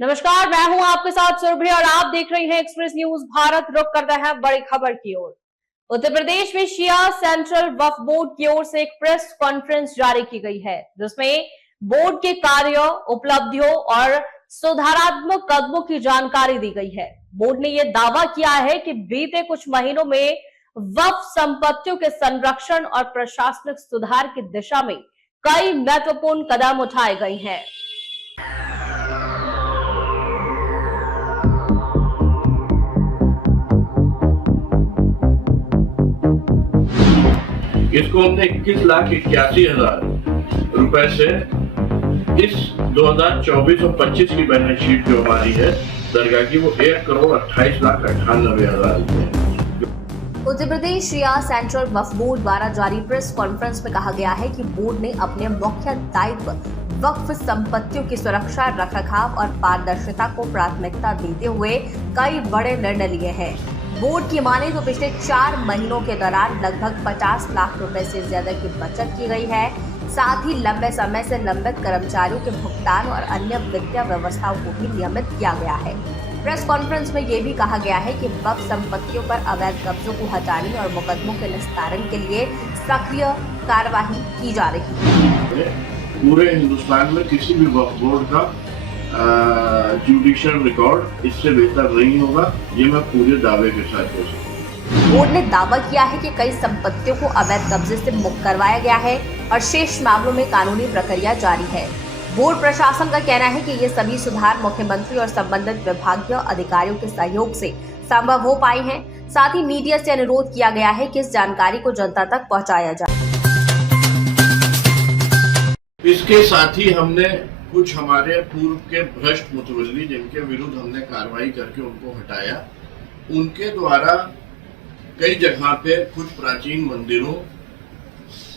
नमस्कार, मैं हूं आपके साथ सुरभि और आप देख रहे हैं एक्सप्रेस न्यूज भारत। रुक करते हैं बड़ी खबर की ओर। उत्तर प्रदेश में शिया सेंट्रल वक्फ बोर्ड की ओर से एक प्रेस कॉन्फ्रेंस जारी की गई है, जिसमें बोर्ड के कार्य, उपलब्धियों और सुधारात्मक कदमों की जानकारी दी गई है। बोर्ड ने यह दावा किया है कि बीते कुछ महीनों में वक्फ संपत्तियों के संरक्षण और प्रशासनिक सुधार की दिशा में कई महत्वपूर्ण कदम उठाए गए हैं। इसको हमने 21,81,000 रुपए से इस 2024 और 25 की बैलेंस शीट जो हमारी है दरगाह की, वो 1,28,98,000 रुपए। उत्तर प्रदेश शिया सेंट्रल वक्फ बोर्ड द्वारा जारी प्रेस कॉन्फ्रेंस में कहा गया है कि बोर्ड ने अपने मुख्य दायित्व वक्फ संपत्तियों की सुरक्षा, रखरखाव और पारदर्शिता को प्राथमिकता देते हुए कई बड़े निर्णय लिए हैं। बोर्ड की माने तो पिछले 4 महीनों के दौरान लगभग 50 लाख रुपए से ज्यादा की बचत की गई है। साथ ही लंबे समय से लंबित कर्मचारियों के भुगतान और अन्य वित्तीय व्यवस्थाओं को भी नियमित किया गया है। प्रेस कॉन्फ्रेंस में ये भी कहा गया है कि वक्फ संपत्तियों पर अवैध कब्जों को हटाने और मुकदमों के निस्तारण के लिए सक्रिय कार्यवाही की जा रही है। पूरे हिंदुस्तान में किसी भी वक्फ बोर्ड का जुडिशियल रिकॉर्ड इससे बेहतर नहीं होगा, ये मैं पूरे दावे के साथ कह सकता हूं। बोर्ड ने दावा किया है कि कई संपत्तियों को अवैध कब्जे से मुक्त करवाया गया है और शेष मामलों में कानूनी प्रक्रिया जारी है। बोर्ड प्रशासन का कहना है कि ये सभी सुधार मुख्यमंत्री और संबंधित विभागीय अधिकारियों के सहयोग से संभव हो पाए हैं। साथ ही मीडिया से अनुरोध किया गया है कि इस जानकारी को जनता तक पहुंचाया जाए। इसके साथ ही हमने कुछ हमारे पूर्व के भ्रष्ट मुतवल्ली जिनके विरुद्ध हमने कार्रवाई करके उनको हटाया, उनके द्वारा कई जगह पे कुछ प्राचीन मंदिरों,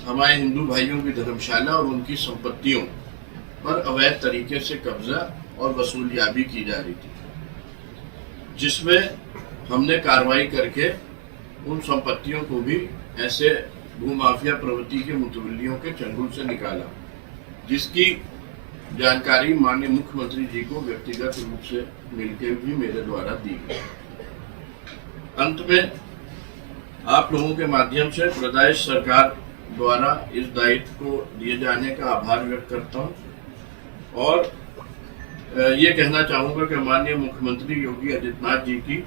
हमारे हिंदू भाइयों की धर्मशाला और उनकी संपत्तियों पर अवैध तरीके से कब्जा और वसूलियाबी की जा रही थी, जिसमें हमने कार्रवाई करके उन संपत्तियों को भी ऐसे भूमाफिया प्रवृत्ति के मुतवल्लियों के चंगुल से निकाला, जिसकी जानकारी माननीय मुख्यमंत्री जी को व्यक्तिगत रूप से मिलकर भी मेरे द्वारा दी गई। अंत में आप लोगों के माध्यम से प्रदेश सरकार द्वारा इस दायित्व को दिए जाने का आभार व्यक्त करता हूं और ये कहना चाहूंगा कि माननीय मुख्यमंत्री योगी आदित्यनाथ जी की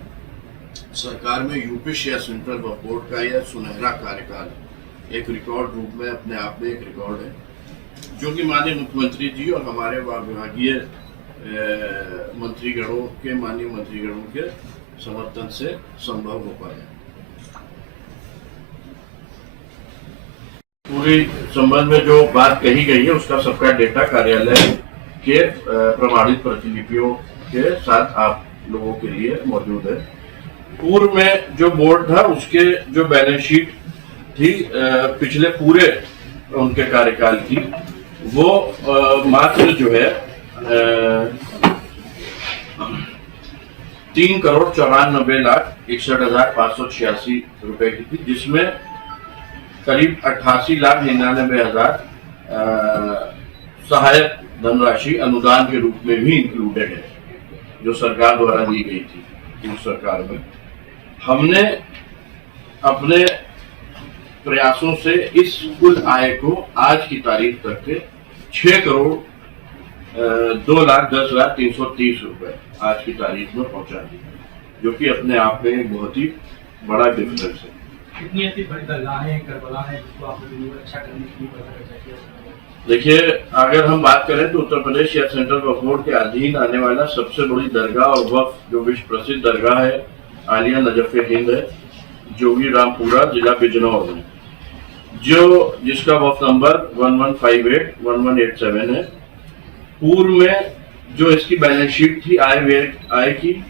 सरकार में यूपी शिया सेंट्रल वक्फ बोर्ड का यह सुनहरा कार्यकाल एक रिकॉर्ड रूप में अपने आप में एक रिकॉर्ड है, जो कि माननीय मुख्यमंत्री जी और हमारे विभागीय मंत्रीगणों के माननीय मंत्रीगणों के समर्थन से संभव हो पाया। पूरी संबंध में जो बात कही गई है उसका सबका डेटा कार्यालय के प्रमाणित प्रतिलिपियों के साथ आप लोगों के लिए मौजूद है। पूर्व में जो बोर्ड था उसके जो बैलेंस शीट थी पिछले पूरे उनके कार्यकाल की, वो मात्र जो है 3,94,61,586 रुपए की थी, जिसमें करीब 88,99,000 सहायक धनराशि अनुदान के रूप में भी इंक्लूडेड है, जो सरकार द्वारा दी गई थी। उस सरकार में हमने अपने प्रयासों से इस कुल आय को आज की तारीख तक के 6,02,10,330 रुपए आज की तारीख में पहुंचा दी, जो कि अपने आप में एक बहुत ही बड़ा डिफरेंस है। कितनी ऐसी बड़ी दरगाह है, करबला है, जिसको आपने अच्छा करने की देखिए, अगर हम बात करें तो उत्तर प्रदेश या सेंट्रल वक्फ बोर्ड के अधीन आने वाला सबसे बड़ी दरगाह और वक्फ जो विश्व प्रसिद्ध दरगाह है आलिया नजफ हिंद है, जोगी रामपुरा जिला बिजनौर में, जिसका वक्फ नंबर 1158-1187 है। पूर्व में जो इसकी बैलेंस शीट थी आय की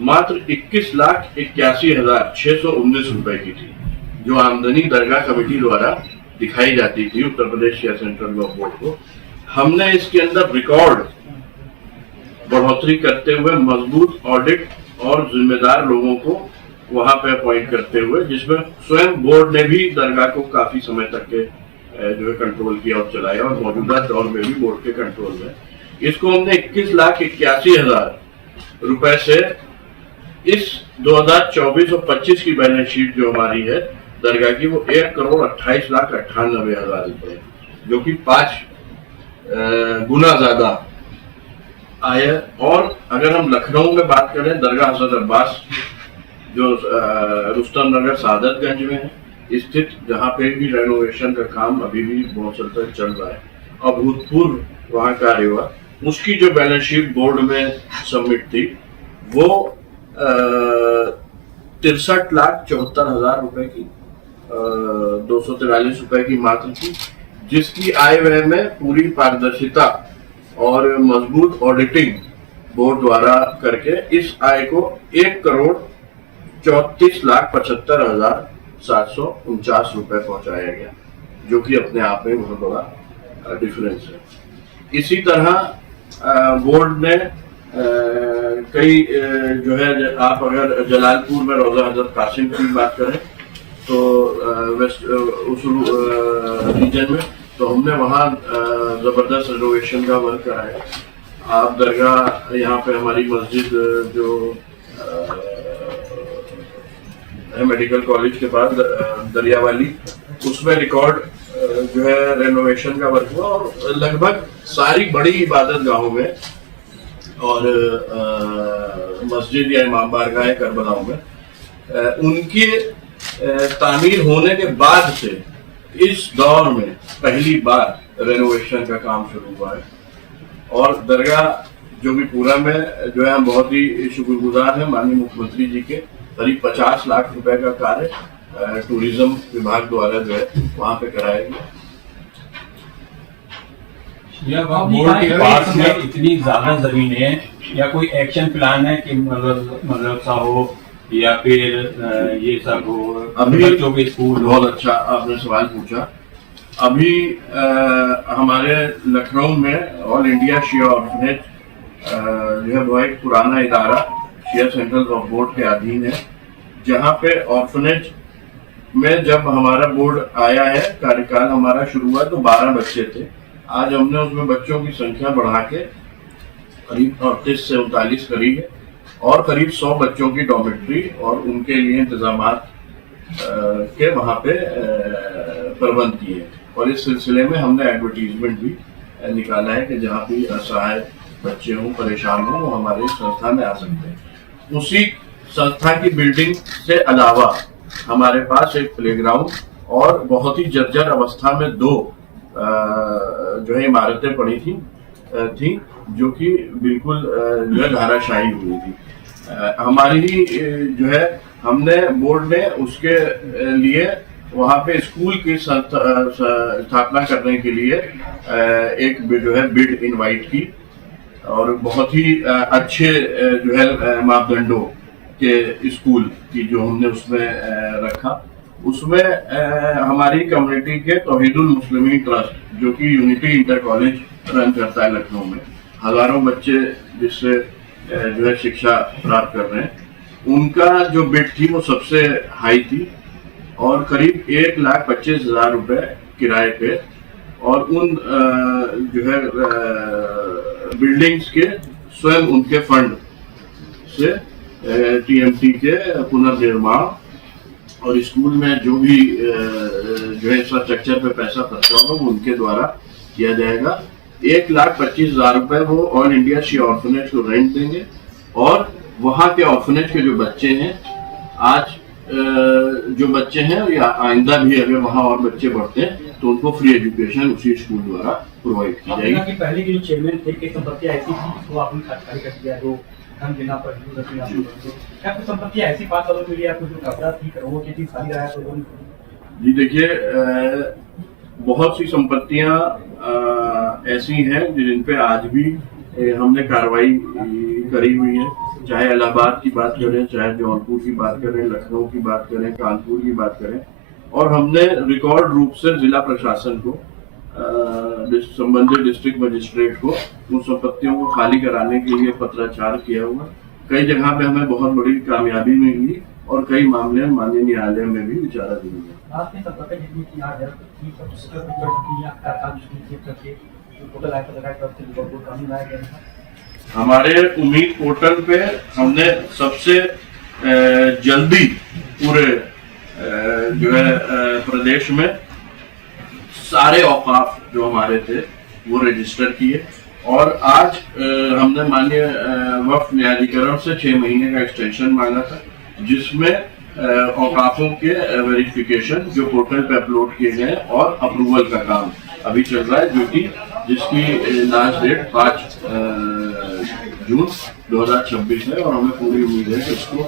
मात्र 21,81,619 रुपए की थी, जो आमदनी दरगाह कमेटी द्वारा दिखाई जाती थी उत्तर प्रदेश या सेंट्रल वक्फ बोर्ड को। हमने इसके अंदर रिकॉर्ड बढ़ोतरी करते हुए मजबूत ऑडिट और जिम्मेदार लोगों को वहां पे अपॉइंट करते हुए, जिसमें स्वयं बोर्ड ने भी दरगाह को काफी समय तक के जो है कंट्रोल किया और चलाया, और मौजूदा दौर में भी बोर्ड के कंट्रोल में इसको हमने 21,81,000 रुपए से इस 2024 और 25 की बैलेंस शीट जो हमारी है दरगाह की, वो 1,28,98,000 रुपए, जो कि 5 गुना ज्यादा आय है। और अगर हम लखनऊ में बात करें, दरगाह हज़रत अब्बास जो रुस्तम नगर सादतगंज में है स्थित, जहाँ पे भी रेनोवेशन का काम अभी भी बहुत चल रहा है, अभूतपूर्व वहाँ कार्य हुआ, उसकी जो बैलेंस शीट बोर्ड में सबमिट थी वो 63,74,000 रुपए की 243 रुपए की मात्र थी, जिसकी आय व्यय में पूरी पारदर्शिता और मजबूत ऑडिटिंग बोर्ड द्वारा करके इस आय को 1,34,75,749 रुपए पहुंचाया गया, जो कि अपने आप में बहुत बड़ा डिफरेंस है। इसी तरह बोर्ड ने कई जो है, आप अगर जलालपुर में रौजा हजरत कासिम की बात करें तो वेस्ट उस रीजन में, तो हमने वहाँ जबरदस्त रेनोवेशन का वर्क कराया। आप दरगाह, यहाँ पे हमारी मस्जिद जो मेडिकल कॉलेज के पास दरियावाली, उसमें रिकॉर्ड जो है रेनोवेशन का वर्क हुआ, और लगभग सारी बड़ी इबादत गाहों में और मस्जिद या इमाम बारगाह करबलाओं में उनकी तामीर होने के बाद से इस दौर में पहली बार रेनोवेशन का काम शुरू हुआ है। और दरगाह जो भी पूरा में जो है, हम बहुत ही शुक्रगुजार हैं माननीय मुख्यमंत्री जी के, करीब 50 लाख रुपए का कार्य टूरिज्म विभाग द्वारा जो है वहाँ पे कराया गया। बोर्ड के पास में इतनी ज्यादा जमीन है, या कोई एक्शन प्लान है कि मदरसा हो या फिर ये सब हो, अभी बच्चों के स्कूल? बहुत अच्छा आपने सवाल पूछा। अभी हमारे लखनऊ में ऑल इंडिया शिया ऑर्फनेज जो है वो एक पुराना इदारा शिया सेंट्रल वक्फ बोर्ड के अधीन है, जहाँ पे ऑर्फनेज में जब हमारा बोर्ड आया है, कार्यकाल हमारा शुरू हुआ तो 12 बच्चे थे। आज हमने उसमें बच्चों की संख्या बढ़ा के करीब 38 से 39 करी है, और करीब 100 बच्चों की डॉर्मेट्री और उनके लिए इंतजामात के वहाँ पे प्रबंध किए। और इस सिलसिले में हमने एडवर्टीजमेंट भी निकाला है कि जहाँ भी असहाय बच्चे हों, परेशान हों, वो हमारे संस्था में आ सकते हैं। उसी संस्था की बिल्डिंग से अलावा हमारे पास एक प्लेग्राउंड और बहुत ही जर्जर अवस्था में 2 जो है इमारतें पड़ी थी जो कि बिल्कुल जो है धाराशायी हुई थी। हमारी ही जो है, हमने बोर्ड ने उसके लिए वहाँ पे स्कूल की स्थापना करने के लिए एक जो है बिड इनवाइट की, और बहुत ही अच्छे जो है मापदंडों के स्कूल की जो हमने उसमें रखा। उसमें हमारी कम्युनिटी के तौहीदुल मुस्लिमीन ट्रस्ट, जो कि यूनिटी इंटर कॉलेज रन करता है लखनऊ में, हजारों बच्चे जिससे जो है शिक्षा प्राप्त कर रहे हैं, उनका जो बिड थी वो सबसे हाई थी, और करीब 1,25,000 रुपए किराए पे, और उन जो है बिल्डिंग्स के स्वयं उनके फंड से टीएमटी के पुनर्निर्माण और स्कूल में जो भी जो है इंफ्रास्ट्रक्चर पे पैसा खर्चा होगा वो उनके द्वारा किया जाएगा। 1,25,000 रुपए वो ऑल इंडिया शिया ऑर्फनेज को रेंट देंगे, और वहाँ के ऑर्फनेज के जो बच्चे हैं, आज जो बच्चे हैं या आइंदा भी अगर वहाँ और बच्चे बढ़ते हैं तो उनको फ्री एजुकेशन उसी स्कूल द्वारा प्रोवाइड की जाएगी। पहले के जो चेयरमैन थे कि संपत्तियां ऐसी थी वो आपने खाली कर दिया, जो धन देना पर क्या कुछ संपत्तियां ऐसी पास वालों के लिए आपको जो कब्जा थी करोड़ों की थी खाली रहा है तो? जी देखिए, बहुत सी संपत्तियां ऐसी हैं जिन पे आज भी हमने कार्रवाई करी हुई है, चाहे इलाहाबाद की बात करें, चाहे जौनपुर की बात करें, लखनऊ की बात करें, कानपुर की बात करें, और हमने रिकॉर्ड रूप से जिला प्रशासन को, संबंधित डिस्ट्रिक्ट मजिस्ट्रेट को उन संपत्तियों को खाली कराने के लिए पत्राचार किया हुआ। कई जगह पे हमें बहुत बड़ी कामयाबी मिली, और कई मामले माननीय न्यायालय में भी विचाराधीन है। पोर्टल आया था सरकार की तरफ से जो वक्फ कानून लाया गया था। हमारे उम्मीद पोर्टल पे हमने सबसे जल्दी पूरे जो है प्रदेश में सारे औकाफ जो हमारे थे वो रजिस्टर किए और आज हमने माननीय वक्फ न्यायाधिकरण से 6 महीने का एक्सटेंशन मांगा था, जिसमें औकाफों के वेरिफिकेशन जो पोर्टल पे अपलोड किए गए और अप्रूवल का काम अभी चल रहा है, जो कि जिसकी लास्ट डेट 5 जून 2026 है और हमें पूरी उम्मीद है कि उसको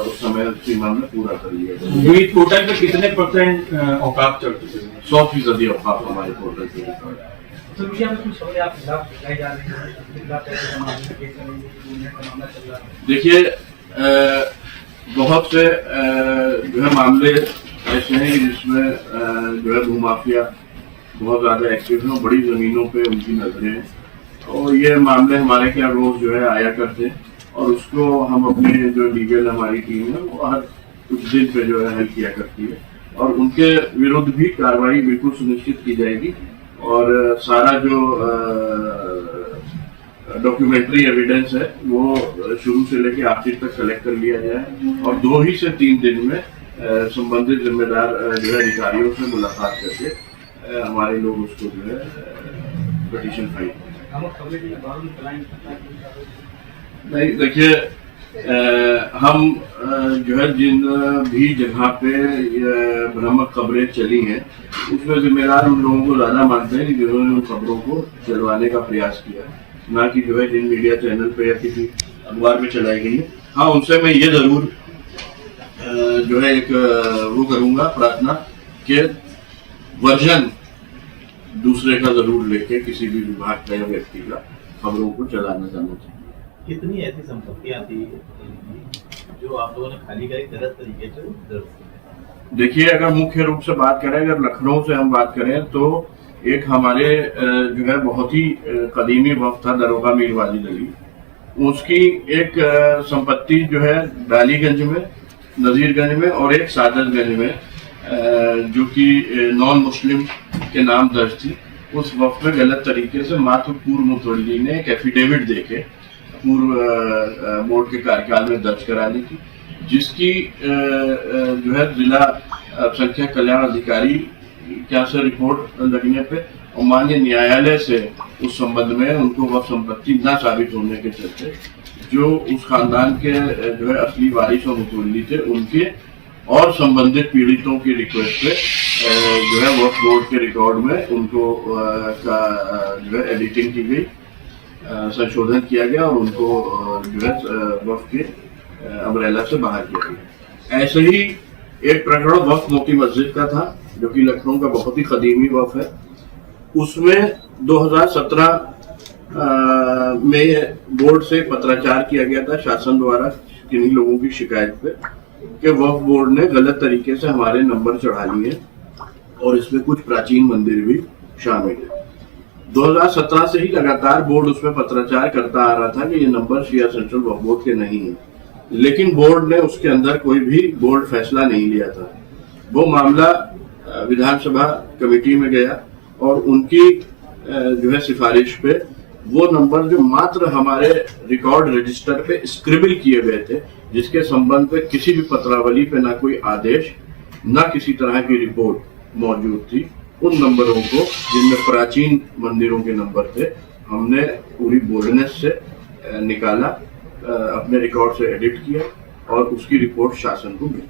उस समय सीमा में पूरा कर लिया जाए। उम्मीद पोर्टल पे कितने % औकाफ चल चुके हैं? 100% औकाफ हमारे पोर्टल पे रिकॉर्ड है। तो मीडिया में कुछ खबरें आप खिलाफ दिखाई जा रही हैं, उसके खिलाफ कैसे मामला केस का मामला चल रहा है। देखिए बहुत से जो है मामले ऐसे हैं जिसमें जो है भूमाफिया बहुत ज्यादा एक्टिव है और बड़ी जमीनों पे उनकी नजरें हैं और ये मामले हमारे क्या रोज जो है आया करते हैं और उसको हम अपने जो लीगल हमारी टीम है वो हर कुछ दिन पे जो है हल किया करती है और उनके विरुद्ध भी कार्रवाई बिल्कुल सुनिश्चित की जाएगी और सारा जो डॉक्यूमेंट्री एविडेंस है वो शुरू से लेकर आखिर तक कलेक्ट कर लिया जाए और 2 ही से 3 दिन में संबंधित जिम्मेदार जो है अधिकारियों से मुलाकात करके हमारे लोग उसको जो है पिटीशन फाइल नहीं। देखिए हम जो है जिन भी जगह पे भ्रामक खबरें चली हैं उसमें जिम्मेदार उन लोगों को ज्यादा मानते हैं कि जिन्होंने उन खबरों को चलवाने का प्रयास किया, ना कि जो है जिन मीडिया चैनल पे या किसी अखबार में चलाई गई है। हाँ, उनसे मैं ये जरूर जो है एक वो करूंगा प्रार्थना कि वर्जन दूसरे का जरूर लेके किसी भी विभाग का या व्यक्ति का खबरों को चलाना जाना चाहिए। कितनी ऐसी संपत्तियां थी जो आप लोगों ने खाली कराई गलत तरीके से? देखिए, अगर मुख्य रूप से बात करें, अगर लखनऊ से हम बात करें तो एक हमारे जो है बहुत ही कदीमी वक्त था दरोगा मीर वाजिद अली, उसकी एक संपत्ति जो है डालीगंज में, नजीरगंज में और एक सादतगंज में जो कि नॉन मुस्लिम के नाम दर्ज थी, उस वक्त में गलत तरीके से मात्र पूर्व मुतवल्ली ने एक एफिडेविट देके पूर्व बोर्ड के कार्यकाल में दर्ज कराने की, जिसकी जो है जिला संख्या कल्याण अधिकारी क्या से रिपोर्ट लगने पे और माननीय न्यायालय से उस संबंध में उनको वह संपत्ति न साबित होने के चलते जो उस खानदान के जो है असली वारिस और मुतवल्ली थे उनके और संबंधित पीड़ितों की रिक्वेस्ट पे जो है वक्फ बोर्ड के रिकॉर्ड में उनको का जो है एडिटिंग की गई, संशोधन किया गया और उनको जो है वक्फ के अम्ब्रेला से बाहर किया गया। ऐसे ही एक प्रकरण वक्फ मोती मस्जिद का था जो कि लखनऊ का बहुत ही कदीमी वक्फ है। उसमें 2017 में बोर्ड से पत्राचार किया गया था शासन द्वारा किन्हीं लोगों की शिकायत पे कि वक्फ बोर्ड ने गलत तरीके से हमारे नंबर चढ़ा लिए और इसमें कुछ प्राचीन मंदिर भी शामिल है। 2017 से ही लगातार बोर्ड उसमें पत्राचार करता आ रहा था कि ये नंबर शिया सेंट्रल वक्फ बोर्ड के नहीं है, लेकिन बोर्ड ने उसके अंदर कोई भी बोर्ड फैसला नहीं लिया था। वो मामला विधानसभा कमेटी में गया और उनकी जो है सिफारिश पे वो नंबर जो मात्र हमारे रिकॉर्ड रजिस्टर पे स्क्रिबल किए गए थे, जिसके संबंध पे किसी भी पत्रावली पे ना कोई आदेश ना किसी तरह की रिपोर्ट मौजूद थी, उन नंबरों को जिनमें प्राचीन मंदिरों के नंबर थे हमने पूरी बोल्डनेस से निकाला, अपने रिकॉर्ड से एडिट किया और उसकी रिपोर्ट शासन को मिली।